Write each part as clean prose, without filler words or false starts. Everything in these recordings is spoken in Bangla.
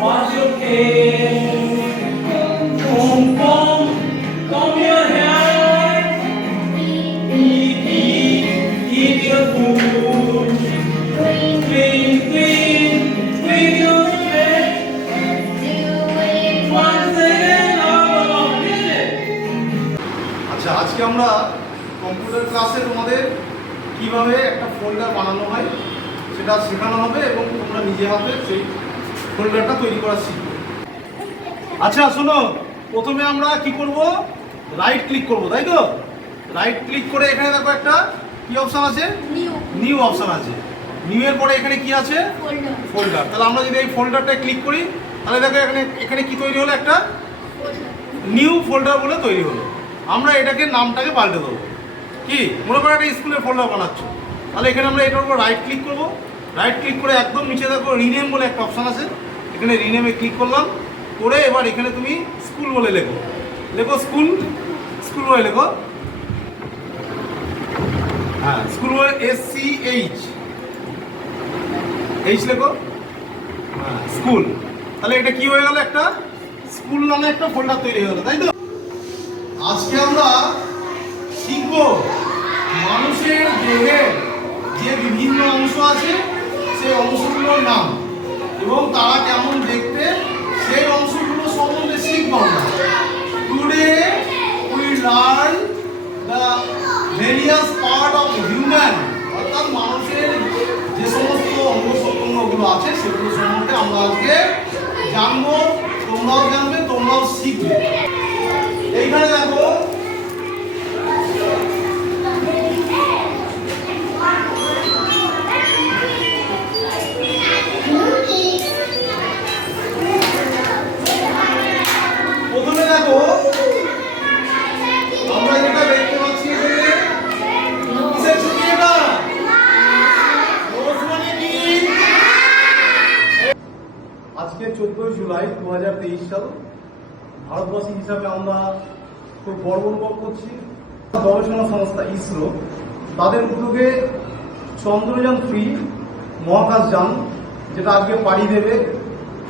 Wash your face. Comb your hair. Eat your food. Clean your face. Once again, আচ্ছা, আজকে আমরা কম্পিউটার ক্লাসে তোমাদের কিভাবে একটা ফোল্ডার বানানো হয় সেটা শেখানো হবে এবং তোমরা নিজে হাতে সেই ফোল্ডারটা তৈরি করা শিখবে। আচ্ছা শোনো, প্রথমে আমরা কি করব, রাইট ক্লিক করব, তাই তো? রাইট ক্লিক করে এখানে দেখো একটা কি অপশন আছে, নিউ অপশন আছে। নিউ এর পরে এখানে কি আছে, ফোল্ডার। তাহলে আমরা যদি এই ফোল্ডারটা ক্লিক করি তাহলে দেখো এখানে কি তৈরি হলো, একটা নিউ ফোল্ডার বলে তৈরি হলো। আমরা এটাকে নামটাকে পাল্টে দেবো। কি মনে করো একটা স্কুলের ফোল্ডার বানাচ্ছ, তাহলে এখানে আমরা এটার উপর রাইট ক্লিক করবো। রাইট ক্লিক করে একদম নিচে দেখো রিনেম বলে একটা অপশান আছে, এখানে রিনেমে ক্লিক করলাম। করে এবার এখানে তুমি স্কুল বলে লেখো স্কুল বলে লেখো। হ্যাঁ, স্কুল বলে SCH লেখো। হ্যাঁ, স্কুল। তাহলে এটা কি হয়ে গেল, একটা স্কুল নামে একটা ফোল্ডার তৈরি হয়ে গেল, তাই তো? আজকে আমরা শিখব মানুষের দেহের যে বিভিন্ন অংশ আছে সেই অংশগুলোর নাম এবং তারা কেমন দেখতে সেই অংশগুলো সম্বন্ধে শিখব আমরা। Today we learn the various part of human, অর্থাৎ মানুষের যে সমস্ত অঙ্গ প্রত্যঙ্গগুলো আছে সেগুলো সম্বন্ধে আমরা আজকে জানবো। তোমরাও জানবে, তোমরাও শিখবে। এইখানে দেখো প্রথমে দেখো আমরা যেটা দেখতে পাচ্ছি এখানে কিসের ছবি, এটা আজকে 14 জুলাই 2023 সাল। ভারতবাসী হিসাবে আমরা খুব গর্ব অনুভব করছি। গবেষণা সংস্থা ইসরো তাদের উদ্যোগে চন্দ্রযান 3 মহাকাশযান, যেটা আজকে পাড়ি দেবে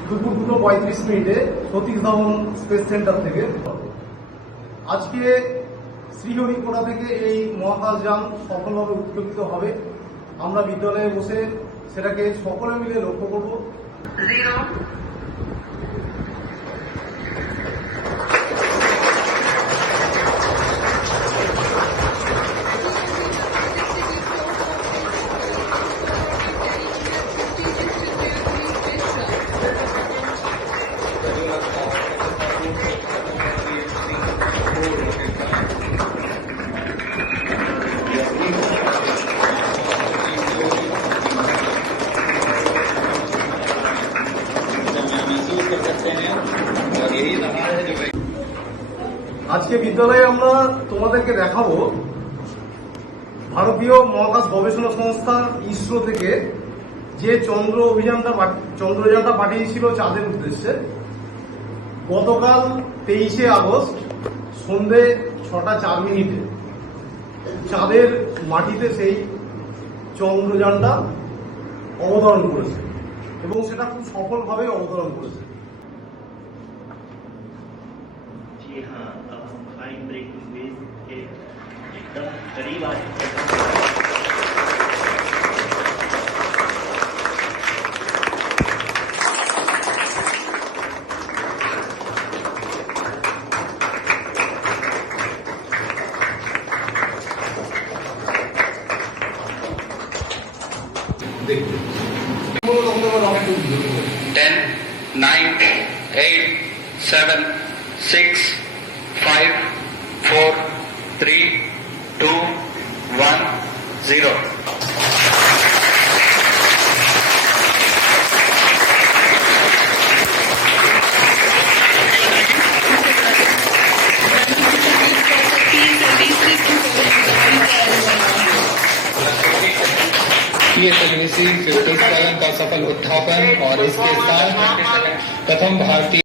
দুপুর 2:35 সতীশ ধাওয়ান স্পেস সেন্টার থেকে। আজকে শ্রীহরিকোটা থেকে এই মহাকাশযান সফলভাবে উৎক্ষেপিত হবে। আমরা বিদ্যালয়ে বসে সেটাকে সকলে মিলে লক্ষ্য করব। আজকে বিদ্যালয়ে আমরা তোমাদেরকে দেখাবো ভারতীয় মহাকাশ গবেষণা সংস্থা ইসরো থেকে যে চন্দ্রযানটা পাঠিয়েছিল চাঁদের উদ্দেশ্যে। গতকাল 23 আগস্ট সন্ধে 6:04 চাঁদের মাটিতে সেই চন্দ্রযানটা অবতরণ করেছে এবং সেটা খুব সফলভাবে অবতরণ করেছে। जी हाँ, अब हम फाइन ब्रेकिंग वेव के एकदम करीब आ चुके हैं। দেখতে 10, 9, 8, 7, 6, 5, 4, 3, 2, 1, 0. PSLV-50 का सफल उत्थापन और इसके साथ प्रथम भारतीय